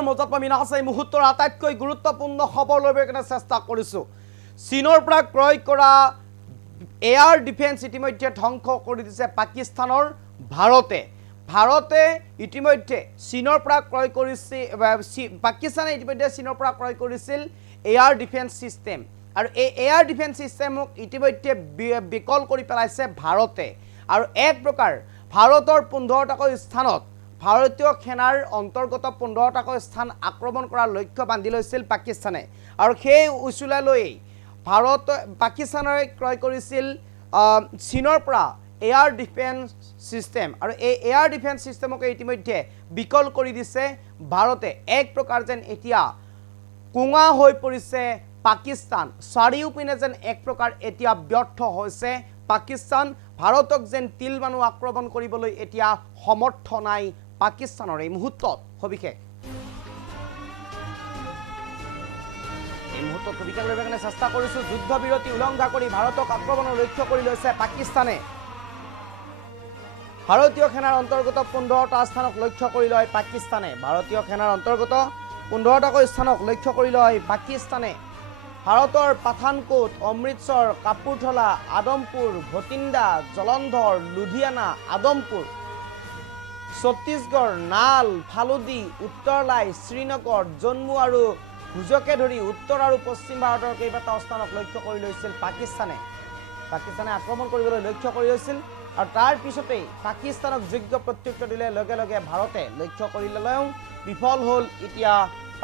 মোবাইলৰ মজত আমি নাছে এই মুহূৰ্তৰ আটাইতকৈ গুৰুত্বপূৰ্ণ খবৰ লবৰ কাৰণে চেষ্টা কৰিছো চীনৰ পৰা ক্ৰয় কৰা এয়াৰ ডিফেন্স ইতিমধ্যে ধ্বংস কৰি দিছে পাকিস্তানৰ ভাৰতে ইতিমধ্যে চীনৰ পৰা ক্ৰয় কৰিছে পাকিস্তানে ইতিমধ্যে চীনৰ পৰা ক্ৰয় কৰিছিল এয়াৰ ডিফেন্স সিস্টেম আৰু এই এয়াৰ ডিফেন্স সিস্টেমক ইতিমধ্যে বিকল কৰি পেলাইছে ভাৰতে আৰু এক প্ৰকাৰ ভাৰতৰ 15টাকৈ স্থানত ভাৰতীয় সেনাৰ অন্তৰ্গত 15টাকৈ স্থান আক্ৰমণ কৰাৰ লক্ষ্য বান্ধি লৈছিল পাকিস্তানে আৰু সেই উচুলালৈ পাকিস্তানে ক্ৰয় কৰিছিল চীনৰ পৰা এয়াৰ ডিফেন্স সিস্টেম আৰু এই এয়াৰ ডিফেন্স সিস্টেমক ইতিমধ্যে বিকল কৰি দিছে ভাৰতে এক প্ৰকাৰ যেন এতিয়া কুঙা হৈ পৰিছে পাকিস্তান চাৰিওপিনে যেন এক প্ৰকাৰ এতিয়া ব্যৰ্থ হৈছে পাকিস্তান ভাৰতক যেন তিল মানুহ আক্ৰমণ কৰিবলৈ এতিয়া সমৰ্থ নাই পাকিস্তানৰ এই মুহূৰ্তত সবিশেষ লবলৈ চেষ্টা কৰিছো যুদ্ধ বিৰতি উলংঘা কৰি ভাৰতক আক্ৰমণৰ লক্ষ্য কৰি লৈছে পাকিস্তানে ভাৰতীয় সেনাৰ অন্তৰ্গত 15টা স্থানক লক্ষ্য কৰি লয় পাকিস্তানে ভাৰতীয় সেনাৰ অন্তৰ্গত 15টাকৈ স্থানক লক্ষ্য কৰি লয় পাকিস্তানে ভাৰতৰ পাঠানকোট অমৃতসৰ কাপুৰথলা আদমপুৰ ভটিণ্ডা জলন্ধৰ লুধিয়ানা আদমপুৰ ছত্তীশগড় নাল ফালুদি উত্তৰলাই শ্ৰীনগৰ জম্মু আৰু ভুজকে ধৰি উত্তৰ আৰু পশ্চিম ভাৰতৰ কেইবাটাও স্থানক লক্ষ্য কৰি লৈছিল পাকিস্তানে আক্ৰমণ কৰিবলৈ লক্ষ্য কৰি লৈছিল আৰু তাৰ পিছতেই পাকিস্তানক যোগ্য প্ৰত্যুত্তৰ দিলে লগে লগে ভাৰতে লক্ষ্য কৰি ললেও বিফল হ'ল এতিয়া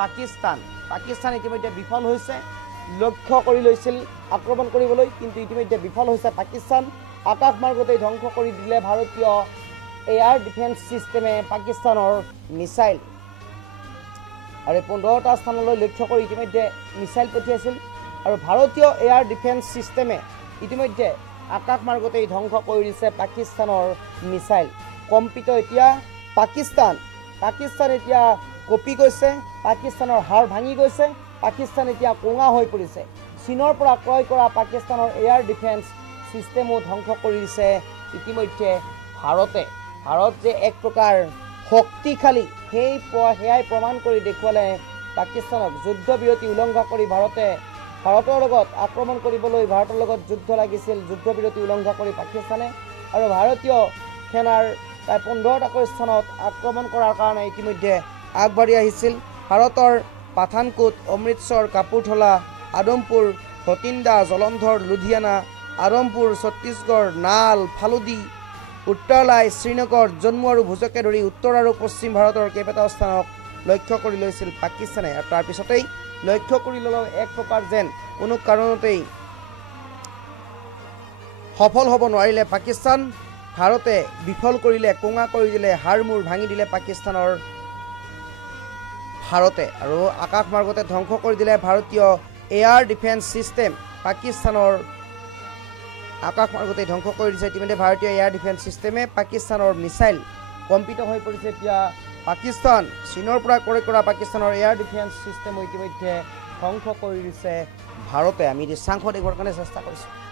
পাকিস্তান ইতিমধ্যে বিফল হৈছে লক্ষ্য কৰি লৈছিল আক্ৰমণ কৰিবলৈ কিন্তু ইতিমধ্যে বিফল হৈছে পাকিস্তান আকাশ মাৰ্গতেই ধ্বংস কৰি দিলে ভাৰতীয় এয়াৰ ডিফেন্স সিস্টেমে পাকিস্তানৰ মিসাইল আৰু 15টা স্থানলৈ লক্ষ্য কৰি ইতিমধ্যে মিসাইল পঠিয়াইছিল আৰু ভাৰতীয় এয়াৰ ডিফেন্স সিস্টেমে ইতিমধ্যে আকাশ মাৰ্গতেই ধ্বংস কৰি দিছে পাকিস্তানৰ মিসাইল কম্পিত এতিয়া পাকিস্তান এতিয়া কপি গৈছে পাকিস্তানৰ হাড় ভাঙি গৈছে পাকিস্তান এতিয়া কোঙা হৈ পৰিছে চীনৰ পৰা ক্ৰয় কৰা পাকিস্তানৰ এয়াৰ ডিফেন্স সিস্টেমো ধ্বংস কৰি দিছে ইতিমধ্যে ভাৰত যে এক প্ৰকাৰ শক্তিশালী সেয়াই প্ৰমাণ কৰি দেখুৱালে পাকিস্তানক যুদ্ধ বিৰতি উলংঘা কৰি ভাৰতৰ লগত আক্ৰমণ কৰিবলৈ ভাৰতৰ লগত যুদ্ধ লাগিছিল যুদ্ধ বিৰতি উলংঘা কৰি পাকিস্তানে আৰু ভাৰতীয় সেনাৰ প্ৰায় 15টাকৈ স্থানত আক্ৰমণ কৰাৰ কাৰণে ইতিমধ্যে আগবাঢ়ি আহিছিল ভাৰতৰ পাঠানকোট অমৃতসৰ কাপুৰথলা আদমপুৰ ভটিণ্ডা জলন্ধৰ লুধিয়ানা আদমপুৰ ছত্তীশগড় নাল ফালুদি উত্তৰলাই শ্ৰীনগৰ জম্মু আৰু ভুজকে ধৰি উত্তৰ আৰু পশ্চিম ভাৰতৰ কেইবাটাও স্থানক লক্ষ্য কৰি লৈছিল পাকিস্তানে আৰু তাৰ পিছতেই লক্ষ্য কৰি ল'লেও এক প্ৰকাৰ যেন কোনো কাৰণতেই সফল হ'ব নোৱাৰিলে পাকিস্তান ভাৰতে বিফল কৰিলে কোঙা কৰি দিলে হাড় মূৰ ভাঙি দিলে পাকিস্তানৰ ভাৰতে আৰু আকাশ মাৰ্গতে ধ্বংস কৰি দিলে ভাৰতীয় এয়াৰ ডিফেন্স সিস্টেম পাকিস্তানৰ আকাশ মাৰ্গতে ধ্বংস কৰি দিছে ইতিমধ্যে ভাৰতীয় এয়াৰ ডিফেন্স সিস্টেমে পাকিস্তানৰ মিসাইল কম্পিত হৈ পৰিছে এতিয়া পাকিস্তান চীনৰ পৰা ক্ৰয় কৰা পাকিস্তানৰ এয়াৰ ডিফেন্স সিস্টেম ইতিমধ্যে ধ্বংস কৰি দিছে ভাৰতে আমি দৃশ্যাংশ দেখুৱাৰ কাৰণে চেষ্টা কৰিছোঁ